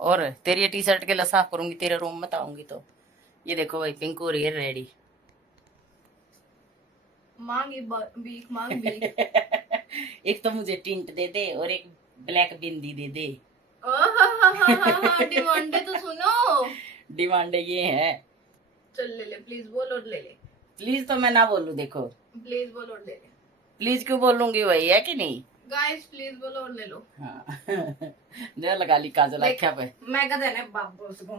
और तेरी ये टी शर्ट के लिए साफ करूंगी, तेरे रूम में आऊंगी तो। ये देखो भाई पिंकू हो रही है रेडी। मांगी भीख, मांग भीख। एक तो मुझे टिंट दे दे और एक ब्लैक बिंदी दे दे। डिमांड तो सुनो। डिमांड ये है। चल ले ले प्लीज, बोल और ले ले। प्लीज तो मैं ना बोलूं, देखो प्लीज बोल और ले ले। प्लीज क्यों बोलूंगी भाई, है कि नहीं? गाइस प्लीज बोलो और ले लो। हाँ। जो लगा ली काजल आख्या पे। मैं कहते हैं बाबू उसको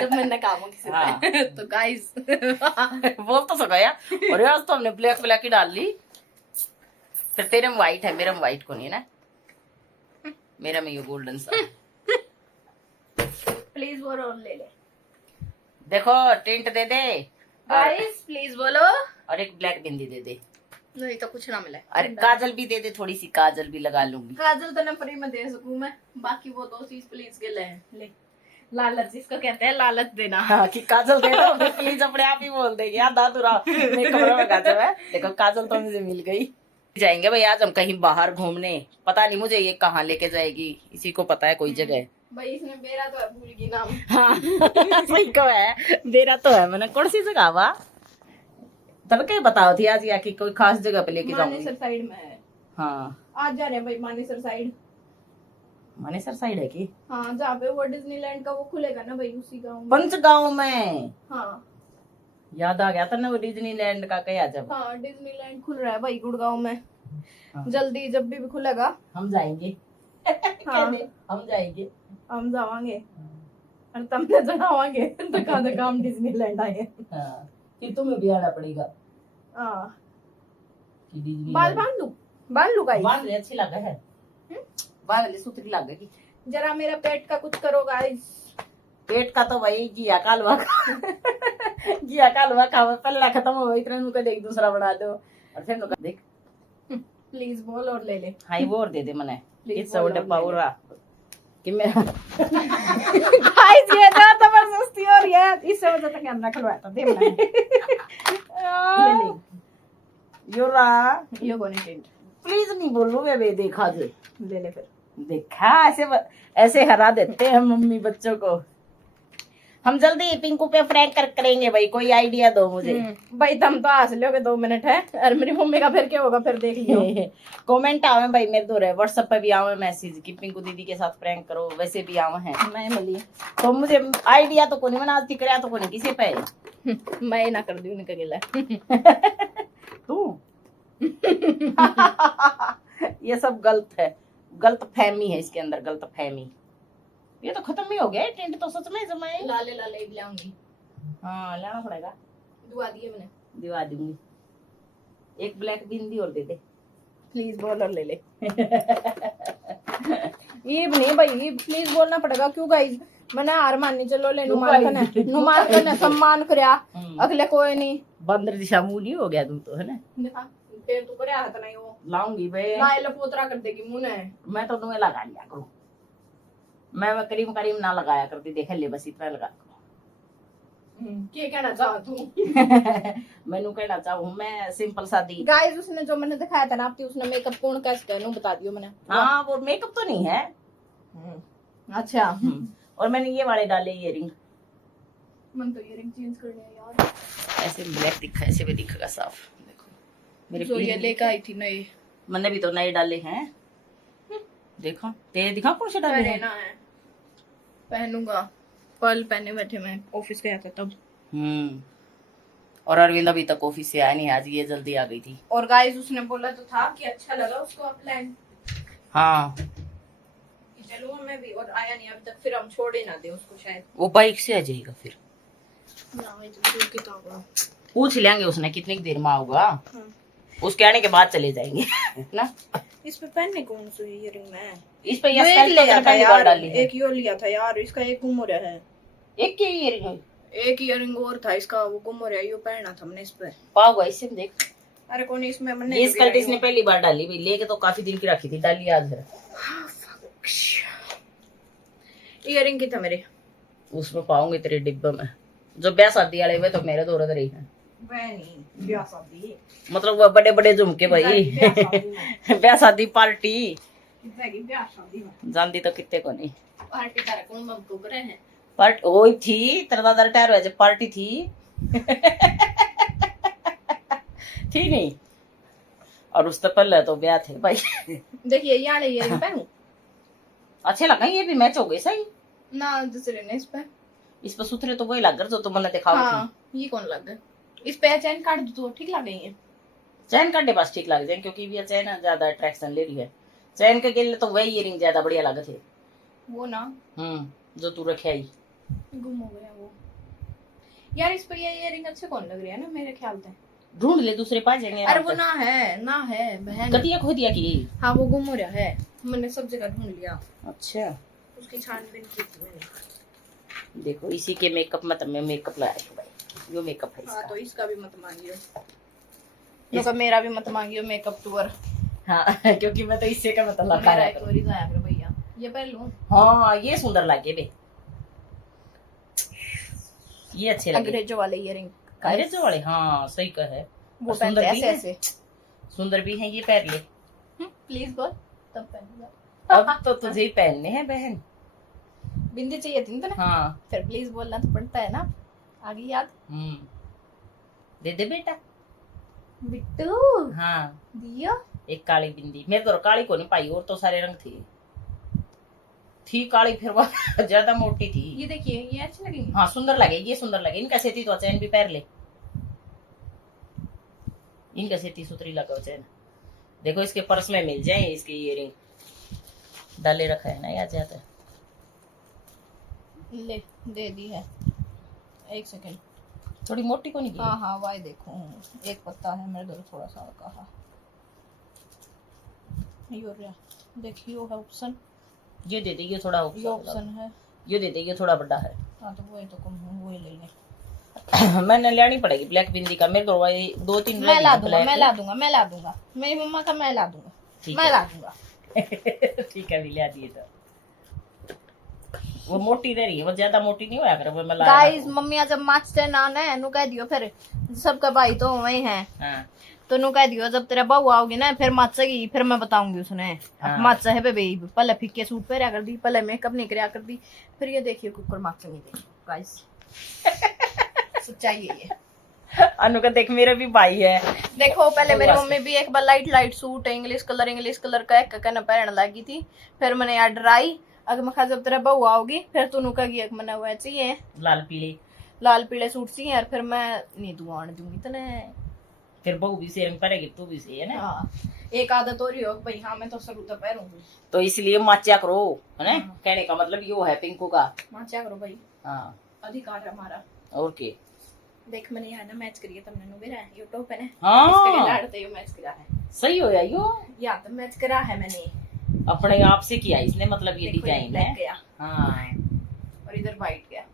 जब मैंने काम किसी हाँ। पे तो गाइस बोल तो सका यार। और यार तो हमने ब्लैक ब्लैक ही डाल ली। फिर तेरे में व्हाइट है, मेरे में व्हाइट को नहीं है ना, मेरा में ये गोल्डन सा। प्लीज बोलो और ले ले। देखो tint they they guys please बोलो। और एक ब्लैक बिंदी दे दे। नहीं तो कुछ ना मिला। अरे काजल भी दे दे, थोड़ी सी काजल भी लगा लूंगी। काजल तो ना फ्री में दे सकूं मैं, बाकी वो 2 चीज प्लीज के ले ले। लालच जिसको कहते हैं, लालच देना। हाँ कि काजल दे दो, फिर प्लीज अपने आप ही बोल देगी यार दादुरा मेरे कमरे में काजल है। देखो काजल तो मुझे मिल गई। जाएंगे भाई आज हम कहीं बाहर घूमने, पता नहीं मुझे ये कहाँ लेके जाएगी, इसी को पता है कोई जगह। भाई इसने बेरा तो है, भूल गई नाम। हाँ सही को है, बेरा तो है। मैंने कौन सी जगह वा तब क्या बताओ थी आज, या कि कोई खास जगह पे लेके जाऊंगी। मानेसर साइड में है। हाँ आज जा रहे हैं भाई मानेसर साइड। मानेसर साइड है कि? हाँ जहाँ पे वो डिज्नीलैंड का वो खुलेगा ना भाई, उसी गाँव में। पंचगांव में। हाँ याद आ गया था ना वो डिज्नीलैंड का कया जब। हाँ डिज्नीलैंड खुल रहा है भाई गुड़गांव में। हाँ। जल्दी जब भी खुलेगा हम जाएंगे। हाँ हम जाएंगे, हम जावांगे और तुमने जनावांगे तो हम डिज्नीलैंड आए। हाँ फिर तुम्हें भी आना पड़ेगा। हाँ कि डिज्नीलैंड। बाल बांध लू गाइस। बांध ले, अच्छी लगा है। बांध ले, सुथरी लगेगी। जरा मेरा पेट का कुछ करो गाइस। पेट का तो भाई घिया कालवा घिया कालवा खाओ, पहला खत्म हो इतना नुका देख दूसरा बना दो और फिर नुका देख। प्लीज बोल और ले ले। हाई वो और दे दे मने Please इट्स अ बोल और पाउरा कि मेरा गाइस ये तो जबरदस्ती हो रही है, इससे वजह तक कैमरा खुलवाया था दे ले योरा यो कोने टेंट प्लीज नहीं बोलूंगे बे, देखा जे ले ले फिर। देखा ऐसे हरा देते हैं मम्मी बच्चों को। हम जल्दी पिंकू पे फ्रैंक करेंगे भाई, कोई आइडिया दो मुझे। भाई तुम तो हंस लोगे 2 मिनट है, और मेरी मम्मी का फिर क्या होगा फिर देख लियो। कमेंट आवे भाई मेरे दो रहे, व्हाट्सएप पे भी आवे मैसेज कि पिंकू दीदी के साथ प्रैंक करो, वैसे भी आवे हैं मैं मिली तो मुझे आइडिया तो कोनी मैंने आज तक कराया तो कोनी किसी पे। मैं ना कर दी उनका गिला तू ये सब गलत है, गलत फहमी है इसके अंदर, गलत फहमी। ये तो खत्म ही हो गया टेंट तो सच में जमाए। लाले लाले लाऊंगी। हाँ लाना पड़ेगा, दुआ दिए मैंने, दिवा दूंगी। एक ब्लैक बिंदी और दे दे प्लीज बोल और ले ले। ये नहीं भाई प्लीज बोलना पड़ेगा क्यों गाइस, मैंने हार माननी चलो ले नुमान ने सम्मान करया अगले कोई नहीं। बंदर दिशा मुंह नहीं हो गया तू तो, है ना? फिर तू करया हाथ नहीं वो लाऊंगी बे, लाए लपोतरा कर देगी मुंह ने। मैं तो तुम्हें लगा लिया करूं, मैं क्रीम करीम ना लगाया करती, देख ले बस इतना लगा। क्या कहना चाह तू? मैनू कहना चाहूँ मैं सिंपल सादी। गाइस उसने जो मैंने दिखाया था ना आपकी, उसने मेकअप कौन कैसे कहना बता दियो मैंने। हाँ वो मेकअप तो नहीं है। अच्छा और मैंने ये वाले डाले इयरिंग। मन तो इयरिंग चेंज करनी है यार, ऐसे ब्लैक दिखा, ऐसे भी दिखेगा साफ। देखो मेरे जो ये लेकर आई थी नए, मैंने भी तो नए डाले हैं। देखो तेरे दिखा कौन से डाले हैं? ना है पहनूंगा, कल पहने बैठे मैं ऑफिस गया था तब। और अरविंद अभी तक ऑफिस से आया नहीं, आज ये जल्दी आ गई थी। और गाइस उसने बोला तो था कि अच्छा लगा उसको प्लान। हाँ चलो मैं भी, और आया नहीं अभी तक, फिर हम छोड़े ना दे उसको शायद। वो बाइक से आ जाएगा फिर, ना पूछ लेंगे उसने कितनी देर में आऊगा, उसके आने के बाद चले जाएंगे ना। इस पे पहनने कौन सी इयरिंग में? इस पे ये एक लिया था यार, एक यो लिया था यार, इसका एक गुम हो रहा है। एक की इयरिंग, एक इयरिंग और था इसका, वो गुम हो रहा है, यो पहना था मैंने इस पे। पाओगा इससे देख। अरे कौन इसमें मैंने ये स्कर्ट इसने पहली बार डाली भाई, लेके तो काफी दिन की रखी थी, डाली आज है। इयरिंग की था मेरे, उसमें पाऊंगे तेरे डिब्बे में, जो ब्याह शादी वाले वे तो मेरे दो रही है। ब्याह शादी मतलब वो बड़े बड़े झुमके भाई, ब्याह शादी पार्टी जानती तो कितने को नहीं। पार्टी तारा को मम को करे हैं पार्ट ओई थी तेरा दादा रिटायर हुआ जब पार्टी थी थी नहीं। और उससे पहले तो ब्याह थे भाई। देखिए ये वाले इयरिंग पहनूं अच्छे लगा ये भी मैच हो गए सही। ना दूसरे ने इस पर सुथरे तो वही लग रहे जो तुम मैंने दिखाओ हाँ ये कौन लग गया इस पे चैन काट दो तो ठीक लग गई है। चैन काटे पास ठीक लग जाए क्योंकि ये चैन ज्यादा अट्रैक्शन ले रही है। चैन के लिए तो वही इयरिंग ज्यादा बढ़िया लगे थे। वो ना जो तू रखे आई गुम हो गया वो यार। इस पे ये इयरिंग अच्छे कौन लग रही है ना मेरे ख्याल से। ढूंढ ले दूसरे पास जाएंगे। अरे वो ना है बहन कतिया खो दिया कि हाँ वो गुम हो रहा है। मैंने सब जगह ढूंढ लिया। अच्छा उसकी छानबीन की थी मैंने। देखो इसी के मेकअप मत में मेकअप लाया है भाई। यो मेकअप है हाँ इसका। तो इसका भी मत मांगियो इसका मेरा भी मत मांगियो मेकअप टूर। हाँ क्योंकि मैं तो इससे का मतलब लगा मेरा रहा एक बार ही जाया करो भैया ये पहन लूं। हाँ ये सुंदर लगे बे। ये अच्छे लगे अंग्रेजों वाले इयरिंग अंग्रेजों वाले। हाँ सही का है। वो सुंदर पहनते भी ऐसे है। ऐसे। सुंदर भी है ये पहन ले। प्लीज बोल तब पहनूंगा। अब तो तुझे ही पहनने हैं बहन। बिंदी चाहिए थी ना तूने? हाँ फिर प्लीज बोलना तो पड़ता है ना आगे याद। दे दे बेटा। बिट्टू हाँ दियो एक काली बिंदी मेरे तो काली को नहीं पाई और तो सारे रंग थी काली फिर वो ज्यादा मोटी थी। ये देखिए ये अच्छी लगेगी। हाँ सुंदर लगे ये सुंदर लगे। इनका सेती तो चैन भी पहन ले। इनका सेती सुतरी लगा चैन। देखो इसके पर्स में मिल जाए इसकी इयरिंग डाले रखा है ना याद जाता है। ले दे दी है। एक सेकंड थोड़ी मोटी को नहीं की। हाँ वाई देखो एक पत्ता है मेरे घर थोड़ा सा कहा यो रहा देखियो है ऑप्शन। ये दे दे ये थोड़ा ये ऑप्शन है। ये दे दे ये थोड़ा बड़ा है। हाँ तो वही तो कम वही ले लेंगे। मैंने लेनी पड़ेगी ब्लैक बिंदी का। मेरे को वही 2-3 मैं ला दूंगा मेरी मम्मा का मैं ला दूंगा। मैं ला दूंगा। ठीक है भी ले दिए तो वो मोटी रह रही है वो ज्यादा मोटी नहीं होया करे वो मैं ला गाइस मम्मिया जब माचते ना ने नु कह दियो फिर सबका भाई तो वही है। हाँ तो नु कह दियो जब तेरा बहू आओगी ना फिर माचेगी फिर मैं बताऊंगी उसने। हाँ। अब माचा है बेबी पहले फिक्के सूट पहना कर दी पहले मेकअप नहीं करया कर दी फिर ये देखिए कुकर माचेंगी देखिए गाइस। सच्चाई है ये। अनु का देख मेरा भी भाई है। देखो पहले मेरी मम्मी भी एक बार लाइट सूट इंग्लिश कलर का एक कहना पहन लगी थी। फिर मैंने यार डराई अगर मैं जब तेरा बहू आओगी फिर तू नुका की एक मना हुआ चाहिए लाल पीले सूट चाहिए और फिर मैं नहीं दुआ दूंगी तने। फिर बहू भी सेम पड़ेगी तू भी सही है ना। हाँ एक आदत हो रही हो भाई। हाँ मैं तो शुरू तो पहनूंगी तो इसलिए माचा करो है ना। कहने का मतलब यो है पिंकू का। माचा करो भाई। हाँ अधिकार है हमारा। और के देख मैंने यहाँ ना मैच करिए तुमने नु है यूट्यूब पे ने हाँ इसके लिए लाड़ते यो मैच करा है। सही हो या यो या तो मैच करा है मैंने अपने आप से किया इसने मतलब ये देखो, डिजाइन black है। गया हाँ और इधर व्हाइट गया।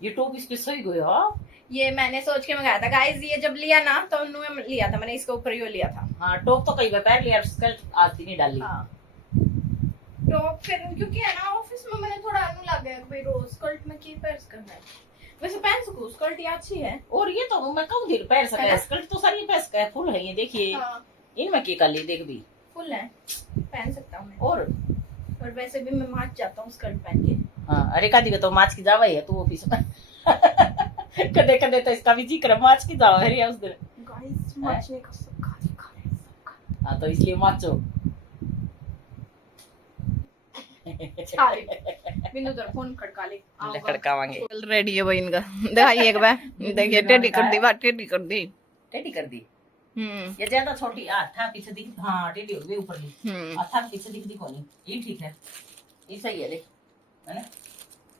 ये टॉप इस पे सही गया। ये मैंने सोच के मंगाया था गाइस। ये जब लिया ना तो उन्होंने लिया था मैंने इसके ऊपर यो लिया था। हाँ टॉप तो कई बार पहन लिया स्कर्ट आती नहीं डाली। हाँ टॉप फिर क्योंकि है ना ऑफिस में मैंने थोड़ा अनु लग गया कि भाई रोज स्कर्ट में की पैर करना है। वैसे पहन सकूं स्कर्ट ये अच्छी है। और ये तो मैं कहूँ देर पैर सका है स्कर्ट तो सारी पैर सका है फुल है ये देखिए। हाँ इनमें की कर ली देख भी फुल है पहन सकता हूँ मैं। और वैसे भी मैं मार्च जाता हूँ स्कर्ट पहन के। हाँ अरे का दिखे तो माच की जावा ही है तू ऑफिस में कदे कदे तो इसका भी जिक्र माच की जावा है उस दिन। गाइस मार्च नहीं कर सकता। हाँ तो इसलिए माचो। बिंदु तेरा फोन खड़का ले खड़कावांगे। रेडी है भाई इनका दिखाइए एक बार। देखिए टेढ़ी कर दी बात टेढ़ी कर दी। टेढ़ी कर दी ये ज्यादा छोटी था पीछे दिख। हाँ टेढ़ी हो गई ऊपर की था पीछे दिख दी कोनी। ये ठीक है ये सही है देख है ना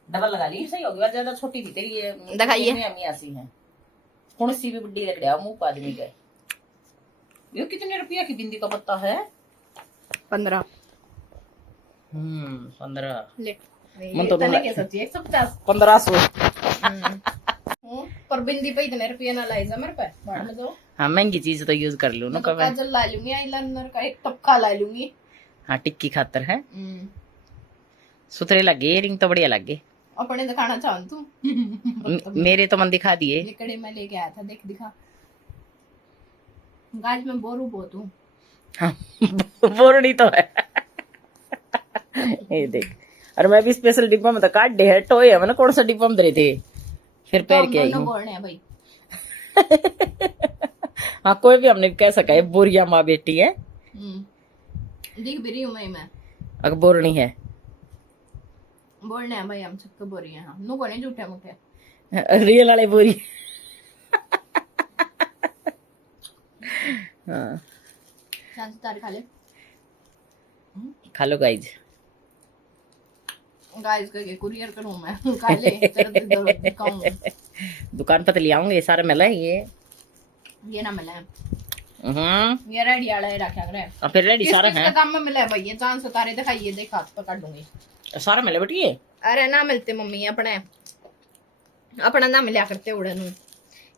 डबल लगा ली सही हो गया। ज्यादा छोटी थी तेरी ये दिखाइए। अम्मी ऐसी है कौन सी भी बुड्ढी लग रहा मुंह आदमी का। ये कितने रुपया की बिंदी का पत्ता है 15 15 ले मन तो तने क्या सोची 150 1500 पर बिंदी पे इतने रुपये ना लाई जा मेरे पे बाद में दो। हाँ महंगी चीज तो यूज कर लूँ ना कभी। काजल ला लूंगी आईलाइनर का एक टपका ला लूंगी। हाँ टिक्की खातर है सुथरे लगे इयरिंग तो बढ़िया लगे। अपने दिखाना चाहूँ तू मेरे तो मन दिखा दिए। ये कड़े में लेके आया था देख दिखा। गाज में बोरू बहुत हूँ। हाँ बोरनी तो है ये देख और मैं भी स्पेशल डिब्बा में तो काट दे है टोए है, मैंने कौन सा डिब्बा में दे थे फिर पैर के आई हूँ। बोलने हैं भाई। हाँ कोई भी हमने कह सका है बोरिया माँ बेटी है। दिख भी रही हूँ मैं अगर बोरनी है बोलने हैं भाई, हम सबको बोल रही हैं। हाँ नु कोने झूठे मुखे रियल वाले बोरी। हाँ तार खा ले। खा लो गाइज। गाइस का कुरियर करूं मैं खा ले तेरे कहूं। दुकान पर ले आऊंगे सारा मिला है ये ना मिला है। ये रेडी वाला है रखा करे अब फिर रेडी सारा है। काम में मिला है भाई, ये चांद सितारे दिखाइए देखा तो काट दूंगी सारा मिले बेटी ये। अरे ना मिलते मम्मी अपने अपना ना मिला करते उड़न।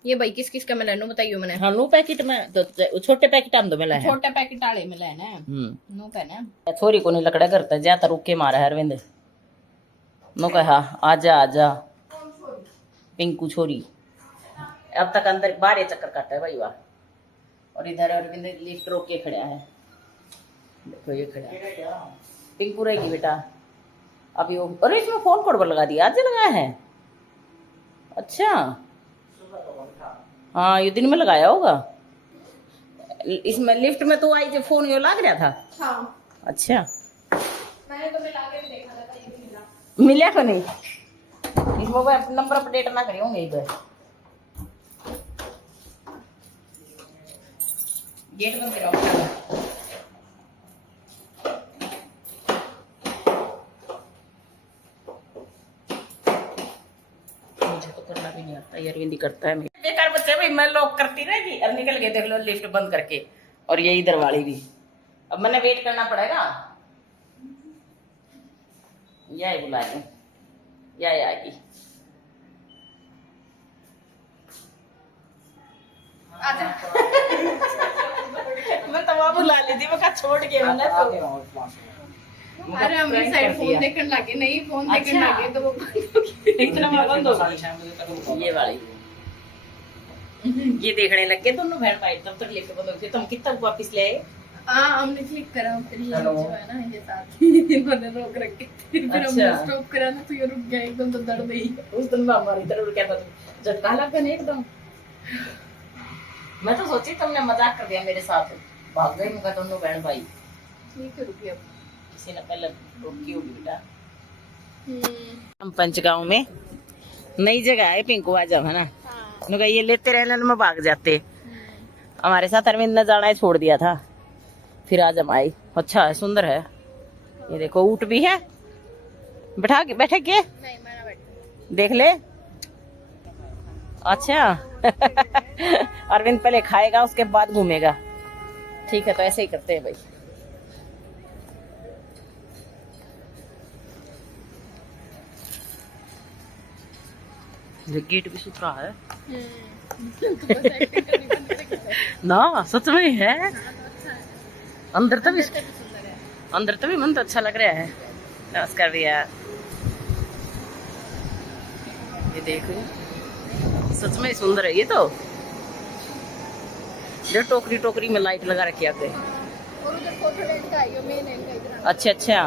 ये भाई किस किस का मिला है नो बताइयो मैंने। हाँ नो पैकेट में तो छोटे पैकेट हम तो मिला है। छोटे पैकेट वाले मिला है ना नो पहने। छोरी को नहीं लकड़ा करता ज्यादा रुक के मारा है अरविंद नो कहा आजा आजा पिंकू छोरी। अब तक अंदर बाहर चक्कर काटा है भाई वाह। और इधर अरविंद लिफ्ट रोक के खड़ा है। देखो ये खड़ा है पिंकू रहेगी बेटा अभी वो। अरे इसमें फोन कोड पर लगा दिया आज लगाया है। अच्छा हाँ ये दिन में लगाया होगा। इसमें लिफ्ट में तो आई जब फोन ये लग रहा था। हाँ अच्छा मैंने तो मिला के भी देखा था ये भी मिला को नहीं। इस मोबाइल नंबर अपडेट ना करे होंगे इधर। गेट बंद करो। मुझे तो करना भी नहीं आता ये अरविंद करता है। बेकार बच्चे भाई मैं लॉक करती रहेगी अब निकल गए देख लो लिफ्ट बंद करके। और ये इधर वाली भी अब मैंने वेट करना पड़ेगा। यही बुला दूं यही आएगी। मैं तो वहाँ बुला ली थी मैं छोड़ के मैंने तो। अरे हम भी साइड फोन देखने लगे नहीं फोन देखने लगे तो वो इतना बंद हो गया। ये वाली ये देखने लग गए दोनों बहन भाई तब तक लिफ्ट बंद हो गई। तुम कितना वापस ले आए। हाँ हमने क्लिक करा फिर ये जो है ना ये साथ मैंने रोक रखे फिर हमने स्टॉप करा ना तो ये रुक गया एकदम तो दर्द ही। उस दिन हमारी तरफ क्या था झटका लगा नहीं एकदम। मैं तो सोची तुमने मजाक कर दिया मेरे साथ भाग गई मुझे दोनों बहन भाई। ठीक है रुकिए अब किसी ने पहले रोकी होगी बेटा। हम पंचगांव में नई जगह है पिंकू आ जाओ है ना। हाँ। ये लेते रहने में भाग जाते। हमारे साथ अरविंद ने जाना है छोड़ दिया था फिर आज हम आई। अच्छा है सुंदर है ये देखो ऊँट भी है बैठा के बैठे के नहीं मैं ना बैठ देख ले। अच्छा अरविंद पहले खाएगा उसके बाद घूमेगा। ठीक है तो ऐसे ही करते हैं भाई। गेट भी सुथरा है ना सच में है। अंदर तो भी मन तो अच्छा लग रहा है। नमस्कार भैया ये देखो सच में सुंदर है ये तो। जो टोकरी टोकरी में लाइट लगा रखी है। अच्छा अच्छा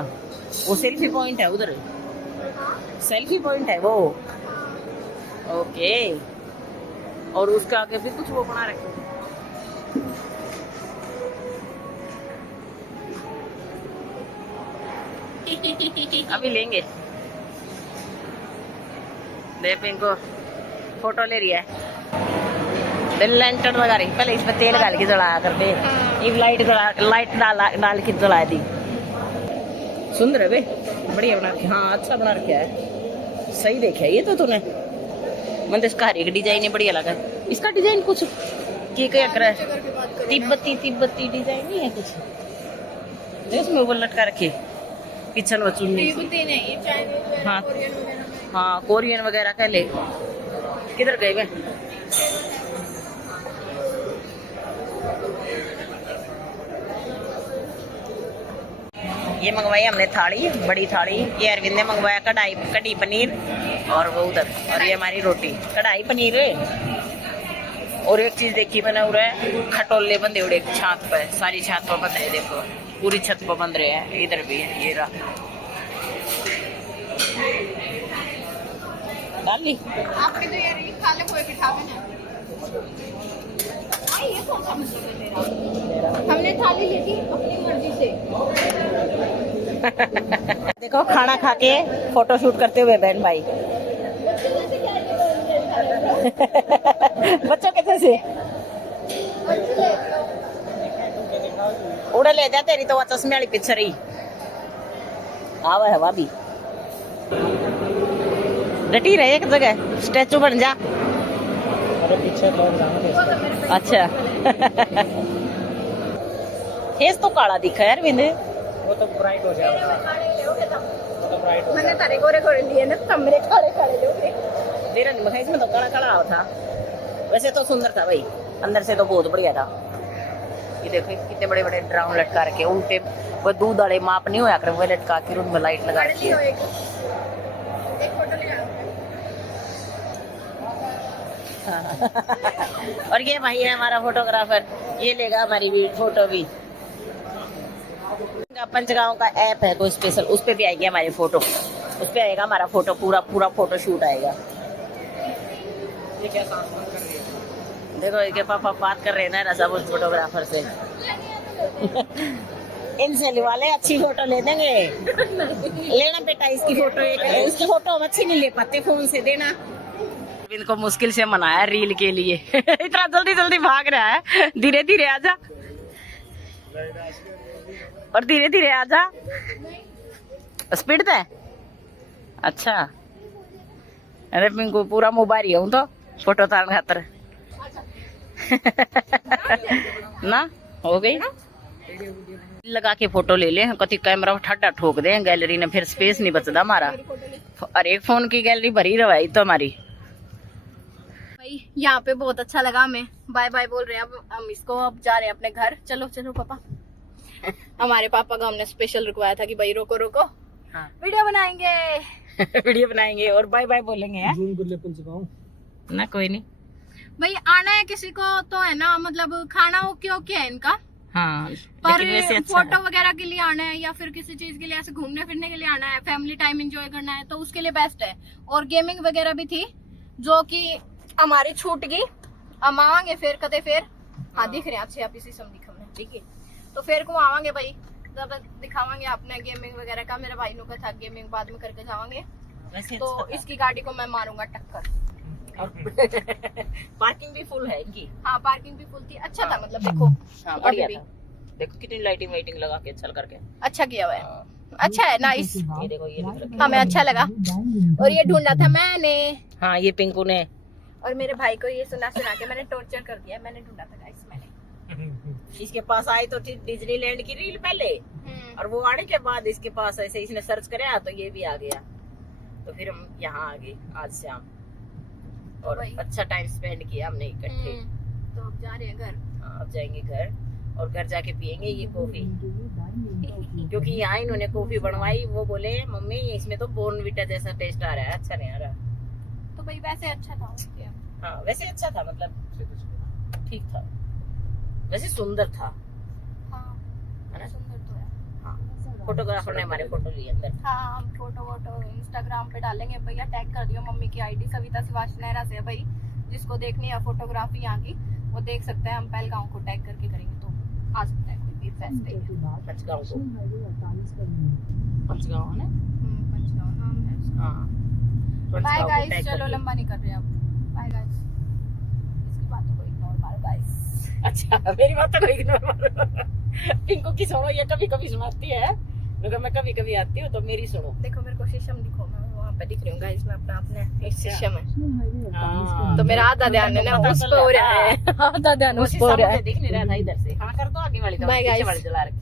वो सेल्फी पॉइंट है उधर। सेल्फी पॉइंट है वो ओके। और उसके आगे भी कुछ वो बना रखे। अभी लेंगे देव को फोटो ले रही है। लैंटर्न लगा रही पहले इस पे तेल डाल के जलाया करते। एक लाइट डाल के जला दी। सुंदर है बे बढ़िया बना रखा। हाँ अच्छा बना रखा है सही देखा है ये तो तूने। मैंने इसका हर एक डिजाइन ही बढ़िया लगा। इसका डिजाइन कुछ क्या कर तिब्बती डिजाइन नहीं है कुछ इसमें वो लटका रखे किचन व चुन्नी। हाँ हाँ कोरियन वगैरह कह ले। किधर गए वे ये मंगवाई हमने थाली बड़ी थाली। ये अरविंद ने मंगवाया कढ़ी पनीर और वो उधर। और ये हमारी रोटी कढ़ाई पनीर। और एक चीज देखी मैंने उरे खटोले बंदे उड़े छत पे सारी छत पर बंद है। देखो पूरी छत पर बंद रहे हैं। इधर भी है ये रहा डाल ली। आपके तो ये रही खा ले कोई बिठा के ना। आई ये कौन सा मतलब है तेरा? हमने थाली ली थी अपनी मर्जी से। देखो खाना खा के फोटो शूट करते हुए बहन भाई। बच्चों के जैसे उड़े ले जा, तेरी तो वो चश्मे वाली पिक्चर ही आवा है भाभी। डटी रहे एक जगह, स्टैचू बन जा। अच्छा फेस तो काला दिखा यार बिंदे। वो तो ब्राइट हो जाएगा। मैंने तारे गोरे गोरे लिए ना, तुम मेरे काले काले लोगे। मेरा नहीं, इसमें तो काला काला था। वैसे तो सुंदर था भाई, अंदर से तो बहुत बढ़िया था। ये देखो कितने बड़े बड़े ड्राम लटका रखे उल्टे, वो दूध वाले माप नहीं होया कर, वो लटका के उनमें लाइट लगा रखी है। एक फोटो ले आओ। और ये भाई है हमारा फोटोग्राफर, ये लेगा हमारी भी फोटो भी। पंचगांव का ऐप है कोई स्पेशल, उस पे भी आएगी हमारी फोटो, उस पे आएगा हमारा फोटो, पूरा फोटो शूट आएगा। ये क्या सांस बंद कर रही है? देखो इनके पापा बात कर रहे हैं ना सब उस फोटोग्राफर से। इनसे लिवा ले, अच्छी फोटो ले देंगे। लेना बेटा इसकी फोटो, इसकी फोटो हम अच्छी नहीं ले पाते, फोन से देना। इनको मुश्किल से मनाया रील के लिए। इतना जल्दी जल्दी भाग रहा है, धीरे धीरे आजा और धीरे धीरे आजा। स्पीड है अच्छा। अरे पिंकू पूरा मोबाइल हूँ तो फोटो तारण खातर ना हो गई लगा के फोटो ले ले। कति कैमरा ठड्डा ठोक दे गैलरी ने, फिर स्पेस नहीं बचता हमारा। अरे फोन की गैलरी भरी रही तो हमारी। भाई यहाँ पे बहुत अच्छा लगा, हमें बाय बाय बोल रहे हैं। अब हम इसको अब जा रहे हैं अपने घर। चलो चलो पापा। हमारे पापा को हमने स्पेशल रुकवाया था कि भाई रोको रोको, हाँ। वीडियो बनाएंगे। वीडियो बनाएंगे और बाय बाय बोलेंगे यार। जूम कर ले अपन से कहूं ना कोई नहीं भाई आना है किसी को तो है ना, मतलब खाना ओके ओके है इनका, हाँ, पर लेकिन वैसे अच्छा फोटो है। वगैरह के लिए आना है या फिर किसी चीज के लिए ऐसे घूमने फिरने के लिए आना है, फैमिली टाइम एंजॉय करना है तो उसके लिए बेस्ट है। और गेमिंग वगैरह भी थी जो कि हमारी छूट गई। हम आवांगे फिर कदे फिर। हाँ दिख रहे हैं अच्छे आप इसी समय दिखा ठीक है, तो फिर को आवांगे भाई, जब दिखावांगे अपने गेमिंग वगैरह का। मेरे भाई का था गेमिंग, बाद में करके जावांगे। वैसे तो अच्छा था। इसकी गाड़ी को मैं मारूंगा टक्कर। पार्किंग भी फुल है इनकी। हाँ पार्किंग भी फुल थी, अच्छा था मतलब। देखो हाँ, बढ़िया अभी था। देखो कितनी लाइटिंग वाइटिंग लगा के चल करके अच्छा किया हुआ है, अच्छा है नाइस। ये देखो ये लिख रखा हमें अच्छा लगा। और ये ढूंढा था मैंने, है। हाँ ये पिंकू ने। और मेरे भाई को ये सुना सुना के मैंने टॉर्चर कर दिया। मैंने ढूंढा था गाइस मैंने। इसके पास आई तो थी डिज्नीलैंड की रील पहले, और वो आने के बाद इसके पास ऐसे इसने सर्च कराया तो ये भी आ गया। तो फिर हम यहाँ आ गए आज शाम, और वही। अच्छा टाइम स्पेंड किया हमने इकट्ठे। तो अब जा रहे हैं घर। हाँ, अब जाएंगे घर और घर जाके पियेंगे ये कॉफी, क्योंकि यहाँ इन्होंने कॉफी बनवाई। वो बोले मम्मी इसमें तो बोर्नविटा जैसा टेस्ट आ रहा है, अच्छा नहीं आ रहा। तो भाई वैसे अच्छा था क्या? हाँ वैसे अच्छा था, मतलब ठीक था, वैसे सुंदर था। हाँ है ना? सुंदर तो है। हाँ फोटोग्राफर ने हमारे फोटो लिए अंदर। हाँ हम फोटो वोटो इंस्टाग्राम पे डालेंगे भैया। टैग कर दियो मम्मी की आईडी सविता शिवाश नेहरा से है भाई। जिसको देखनी है फोटोग्राफी यहाँ की वो देख सकते हैं। हम पहलगांव को टैग करके करेंगे तो आ सकता है कोई भी बेस्ट है। पंचगांव को, पंचगांव है ना? पंचगांव नाम है उसका। हाँ बाय पंचगांव को गाइस, tag चलो करके। लंबा नहीं कर रहे अब। बाय गाइस, इसकी बातों को इग्नोर मारो गाइस। अच्छा मेरी बात तो कोई इग्नोर मारो। पिंकू की सुनो, ये कभी कभी सुनाती है, मगर मैं कभी कभी आती हूँ तो मेरी सुनो। देखो मेरे को शीशम दिखो, मैं वहाँ पे दिख रही हूँ गाइस। मैं अपना अपने इस शीशम में हाँ, तो मेरा आधा ध्यान है ना उस पे हो रहा है। आधा ध्यान उस पे हो रहा है। दिख नहीं रहा था इधर से। हाँ कर दो आगे वाली, तो Bye, पीछे guys. वाली जला रखी।